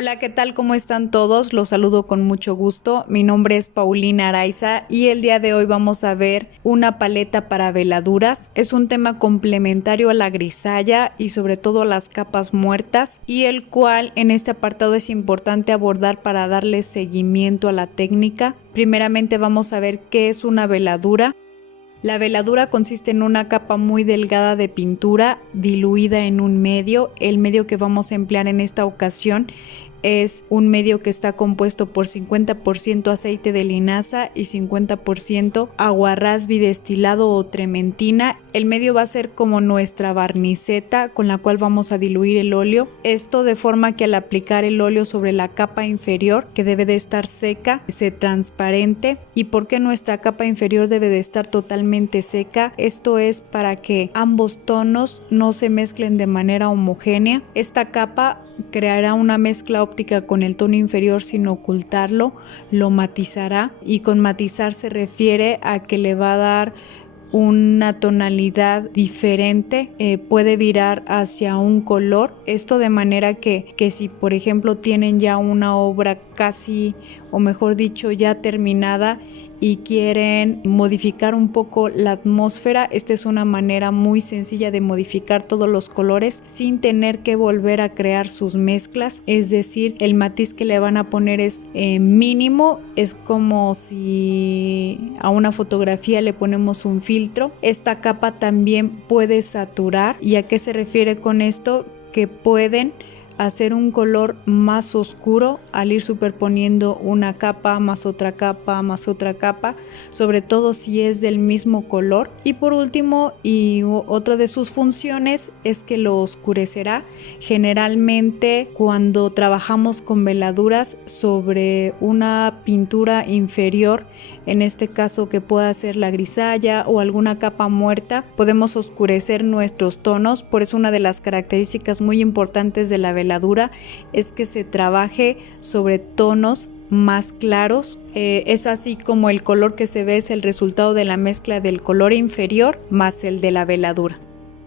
Hola, ¿qué tal? ¿Cómo están todos? Los saludo con mucho gusto. Mi nombre es Paulina Araiza y el día de hoy vamos a ver una paleta para veladuras. Es un tema complementario a la grisalla y sobre todo a las capas muertas, y el cual en este apartado es importante abordar para darle seguimiento a la técnica. Primeramente vamos a ver qué es una veladura. La veladura consiste en una capa muy delgada de pintura diluida en un medio. El medio que vamos a emplear en esta ocasión es un medio que está compuesto por 50% aceite de linaza y 50% aguarrás bidestilado o trementina. El medio va a ser como nuestra barniceta con la cual vamos a diluir el óleo. Esto de forma que al aplicar el óleo sobre la capa inferior, que debe de estar seca, se transparente. ¿Y por qué nuestra capa inferior debe de estar totalmente seca? Esto es para que ambos tonos no se mezclen de manera homogénea. Esta capa creará una mezcla óptica con el tono inferior sin ocultarlo, lo matizará, y con matizar se refiere a que le va a dar una tonalidad diferente, puede virar hacia un color. Esto de manera que si por ejemplo tienen ya una obra casi, o mejor dicho, ya terminada y quieren modificar un poco la atmósfera, esta es una manera muy sencilla de modificar todos los colores sin tener que volver a crear sus mezclas. Es decir, el matiz que le van a poner es mínimo. Es como si a una fotografía le ponemos un filtro. Esta capa también puede saturar. ¿Y a qué se refiere con esto? Que pueden hacer un color más oscuro al ir superponiendo una capa más otra capa más otra capa, sobre todo si es del mismo color. Y por último, y otra de sus funciones es que lo oscurecerá. Generalmente cuando trabajamos con veladuras sobre una pintura inferior, en este caso que pueda ser la grisalla o alguna capa muerta, podemos oscurecer nuestros tonos. Por eso una de las características muy importantes de la veladura es que se trabaje sobre tonos más claros. Es así como el color que se ve es el resultado de la mezcla del color inferior más el de la veladura.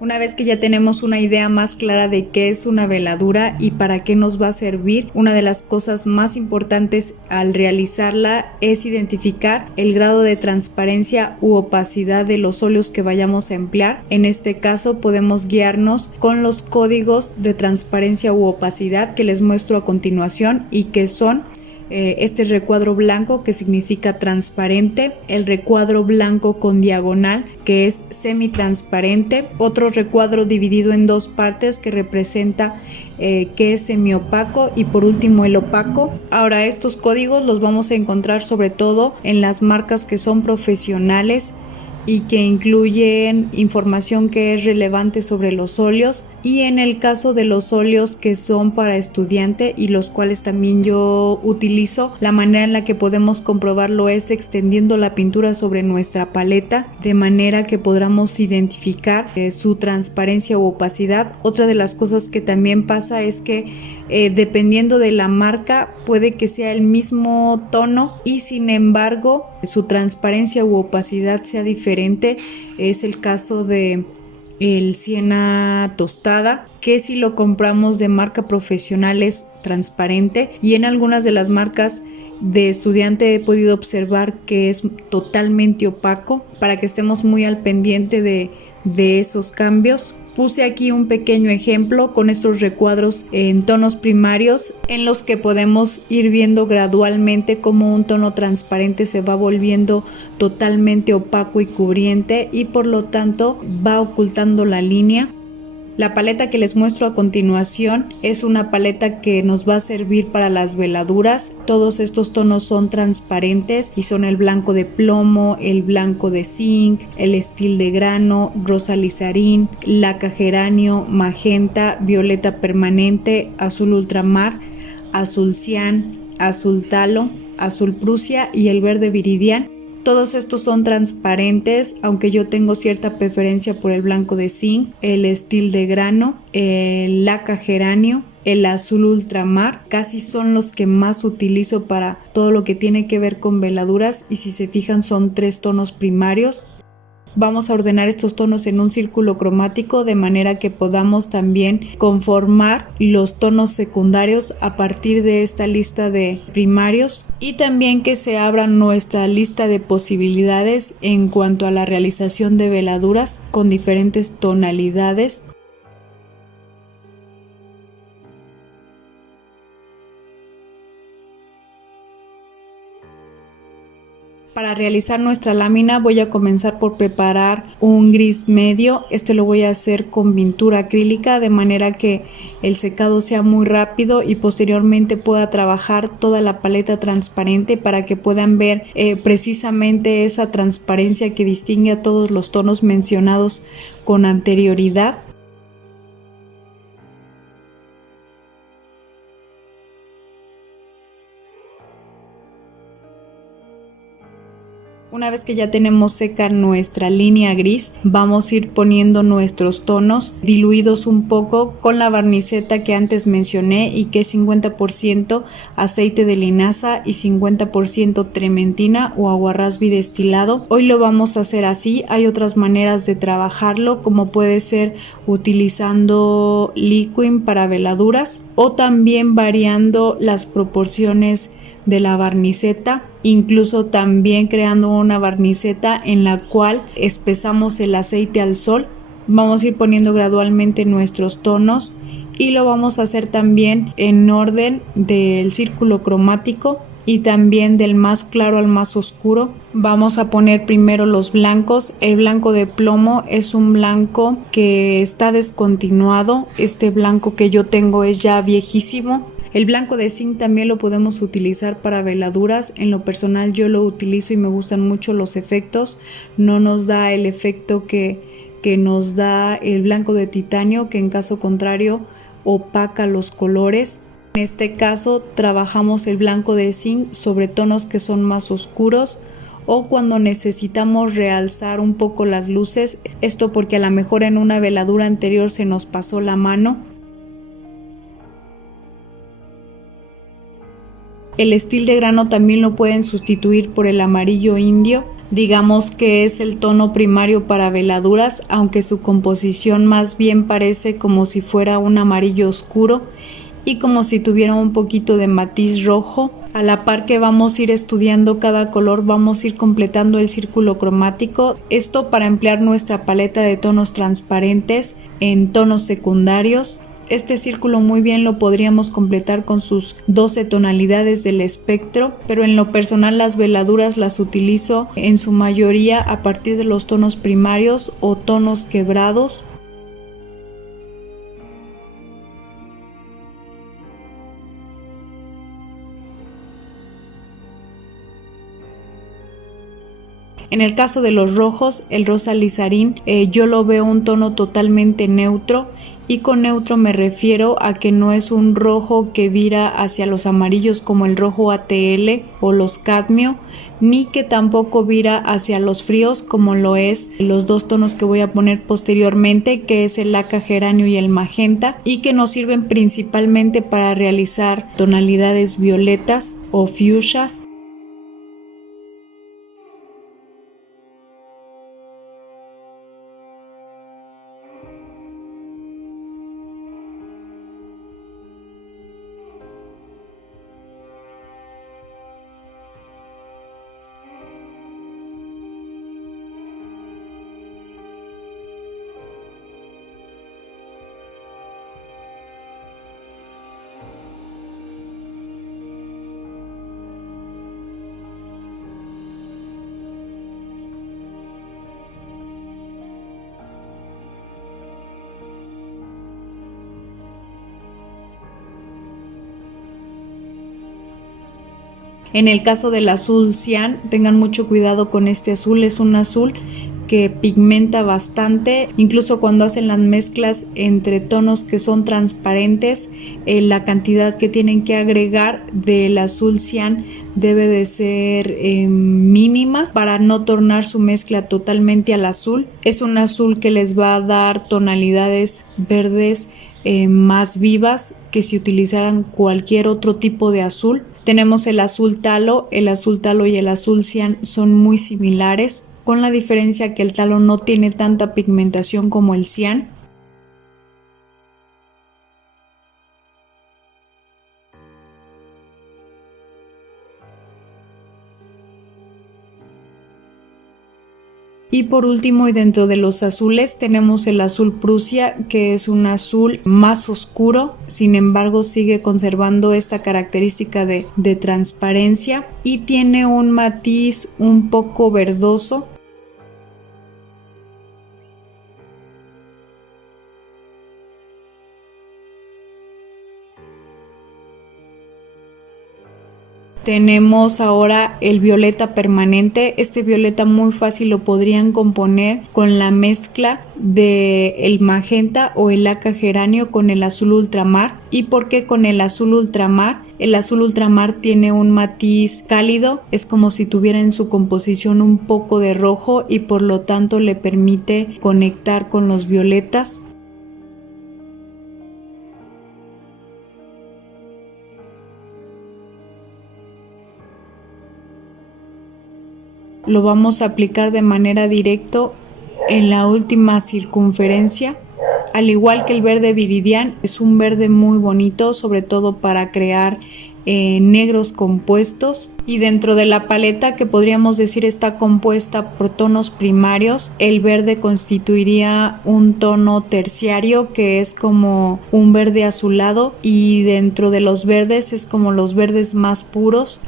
Una vez que ya tenemos una idea más clara de qué es una veladura y para qué nos va a servir, una de las cosas más importantes al realizarla es identificar el grado de transparencia u opacidad de los óleos que vayamos a emplear. En este caso podemos guiarnos con los códigos de transparencia u opacidad que les muestro a continuación, y que son este recuadro blanco, que significa transparente, el recuadro blanco con diagonal, que es semitransparente, otro recuadro dividido en dos partes que representa que es semiopaco, y por último el opaco. Ahora, estos códigos los vamos a encontrar sobre todo en las marcas que son profesionales y que incluyen información que es relevante sobre los óleos, y en el caso de los óleos que son para estudiante y los cuales también yo utilizo, la manera en la que podemos comprobarlo es extendiendo la pintura sobre nuestra paleta de manera que podamos identificar su transparencia u opacidad. Otra de las cosas que también pasa es que dependiendo de la marca puede que sea el mismo tono y sin embargo su transparencia u opacidad sea diferente. Es el caso de el siena tostada, que si lo compramos de marca profesional es transparente, y en algunas de las marcas de estudiante he podido observar que es totalmente opaco, para que estemos muy al pendiente de esos cambios. Puse aquí un pequeño ejemplo con estos recuadros en tonos primarios, en los que podemos ir viendo gradualmente cómo un tono transparente se va volviendo totalmente opaco y cubriente, y por lo tanto va ocultando la línea. La paleta que les muestro a continuación es una paleta que nos va a servir para las veladuras. Todos estos tonos son transparentes y son el blanco de plomo, el blanco de zinc, el estil de grano, rosa lizarín, laca geranio, magenta, violeta permanente, azul ultramar, azul cian, azul talo, azul prusia y el verde viridián. Todos estos son transparentes, aunque yo tengo cierta preferencia por el blanco de zinc, el estil de grano, el laca geranio, el azul ultramar. Casi son los que más utilizo para todo lo que tiene que ver con veladuras, y si se fijan son 3 tonos primarios. Vamos a ordenar estos tonos en un círculo cromático de manera que podamos también conformar los tonos secundarios a partir de esta lista de primarios, y también que se abra nuestra lista de posibilidades en cuanto a la realización de veladuras con diferentes tonalidades. Para realizar nuestra lámina voy a comenzar por preparar un gris medio. Este lo voy a hacer con pintura acrílica de manera que el secado sea muy rápido y posteriormente pueda trabajar toda la paleta transparente para que puedan ver precisamente esa transparencia que distingue a todos los tonos mencionados con anterioridad. Una vez que ya tenemos seca nuestra línea gris, vamos a ir poniendo nuestros tonos diluidos un poco con la barniceta que antes mencioné y que es 50% aceite de linaza y 50% trementina o aguarrásbi destilado. Hoy lo vamos a hacer así. Hay otras maneras de trabajarlo, como puede ser utilizando liquid para veladuras o también variando las proporciones de la barniceta, incluso también creando una barniceta en la cual espesamos el aceite al sol. Vamos a ir poniendo gradualmente nuestros tonos y lo vamos a hacer también en orden del círculo cromático y también del más claro al más oscuro. Vamos a poner primero los blancos. El blanco de plomo es un blanco que está descontinuado. Este blanco que yo tengo es ya viejísimo. El blanco de zinc también lo podemos utilizar para veladuras. En lo personal yo lo utilizo y me gustan mucho los efectos. No nos da el efecto que nos da el blanco de titanio, que en caso contrario opaca los colores. En este caso trabajamos el blanco de zinc sobre tonos que son más oscuros o cuando necesitamos realzar un poco las luces. Esto porque a lo mejor en una veladura anterior se nos pasó la mano. El estil de grano también lo pueden sustituir por el amarillo indio. Digamos que es el tono primario para veladuras, aunque su composición más bien parece como si fuera un amarillo oscuro y como si tuviera un poquito de matiz rojo. A la par que vamos a ir estudiando cada color, vamos a ir completando el círculo cromático. Esto para emplear nuestra paleta de tonos transparentes en tonos secundarios. Este círculo muy bien lo podríamos completar con sus 12 tonalidades del espectro, pero en lo personal las veladuras las utilizo en su mayoría a partir de los tonos primarios o tonos quebrados. En el caso de los rojos, el rosa lizarín, yo lo veo un tono totalmente neutro. Y con neutro me refiero a que no es un rojo que vira hacia los amarillos como el rojo ATL o los cadmio, ni que tampoco vira hacia los fríos como lo es los dos tonos que voy a poner posteriormente, que es el laca geranio y el magenta, y que nos sirven principalmente para realizar tonalidades violetas o fuchsias. En el caso del azul cian, tengan mucho cuidado con este azul. Es un azul que pigmenta bastante, incluso cuando hacen las mezclas entre tonos que son transparentes, la cantidad que tienen que agregar del azul cian debe de ser mínima para no tornar su mezcla totalmente al azul. Es un azul que les va a dar tonalidades verdes más vivas que si utilizaran cualquier otro tipo de azul. Tenemos el azul talo y el azul cian son muy similares. con la diferencia que el talo no tiene tanta pigmentación como el cian. Y por último, y dentro de los azules, tenemos el azul Prusia, que es un azul más oscuro, sin embargo sigue conservando esta característica de transparencia y tiene un matiz un poco verdoso. Tenemos ahora el violeta permanente. Este violeta muy fácil lo podrían componer con la mezcla de el magenta o el laca geranio con el azul ultramar. ¿Y por qué con el azul ultramar? El azul ultramar tiene un matiz cálido, es como si tuviera en su composición un poco de rojo y por lo tanto le permite conectar con los violetas. Lo vamos a aplicar de manera directa en la última circunferencia. Al igual que el verde viridian, es un verde muy bonito, sobre todo para crear negros compuestos. Y dentro de la paleta, que podríamos decir está compuesta por tonos primarios, el verde constituiría un tono terciario que es como un verde azulado, y dentro de los verdes es como los verdes más puros.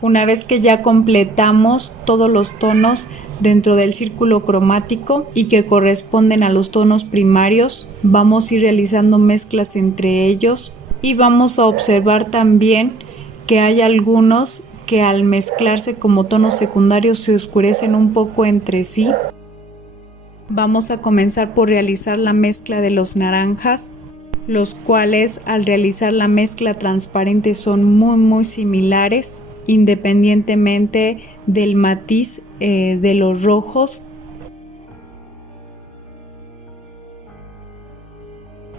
Una vez que ya completamos todos los tonos dentro del círculo cromático y que corresponden a los tonos primarios, vamos a ir realizando mezclas entre ellos y vamos a observar también que hay algunos que al mezclarse como tonos secundarios se oscurecen un poco entre sí. Vamos a comenzar por realizar la mezcla de los naranjas, los cuales al realizar la mezcla transparente son muy similares, independientemente del matiz de los rojos.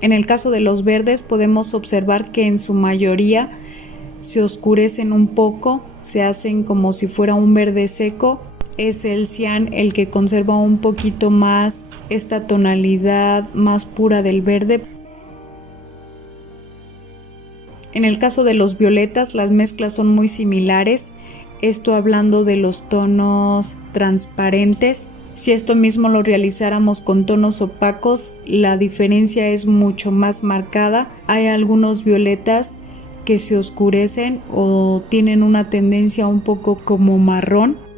En el caso de los verdes podemos observar que en su mayoría se oscurecen un poco, se hacen como si fuera un verde seco. Es el cian el que conserva un poquito más esta tonalidad más pura del verde. En el caso de los violetas, las mezclas son muy similares, esto hablando de los tonos transparentes. Si esto mismo lo realizáramos con tonos opacos, la diferencia es mucho más marcada. Hay algunos violetas que se oscurecen o tienen una tendencia un poco como marrón.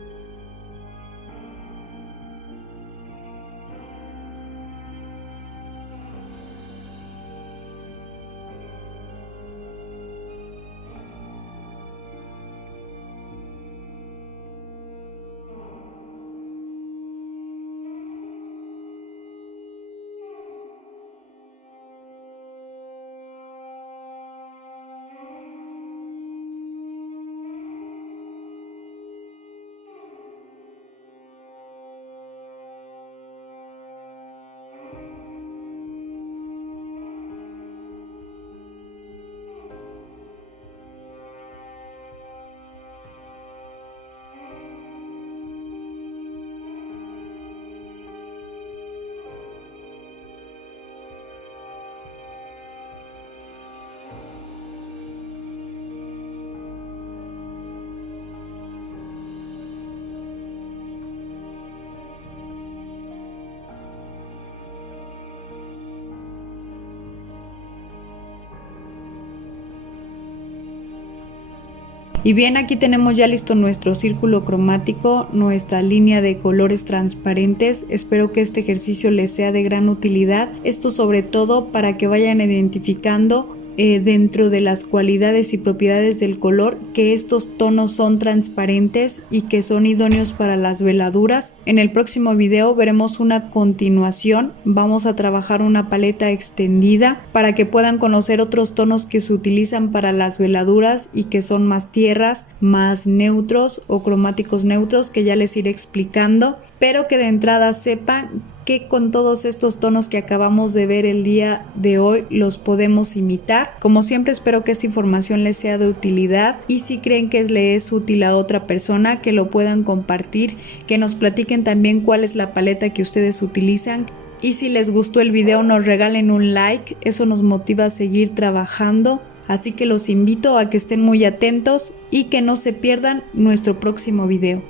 Y bien, aquí tenemos ya listo nuestro círculo cromático, nuestra línea de colores transparentes. Espero que este ejercicio les sea de gran utilidad. Esto sobre todo para que vayan identificando dentro de las cualidades y propiedades del color que estos tonos son transparentes y que son idóneos para las veladuras. En el próximo video veremos una continuación. Vamos a trabajar una paleta extendida para que puedan conocer otros tonos que se utilizan para las veladuras y que son más tierras, más neutros o cromáticos neutros, que ya les iré explicando, pero que de entrada sepan que con todos estos tonos que acabamos de ver el día de hoy los podemos imitar. Como siempre, espero que esta información les sea de utilidad, y si creen que le es útil a otra persona, que lo puedan compartir, que nos platiquen también cuál es la paleta que ustedes utilizan. Y si les gustó el video, nos regalen un like, eso nos motiva a seguir trabajando. Así que los invito a que estén muy atentos y que no se pierdan nuestro próximo video.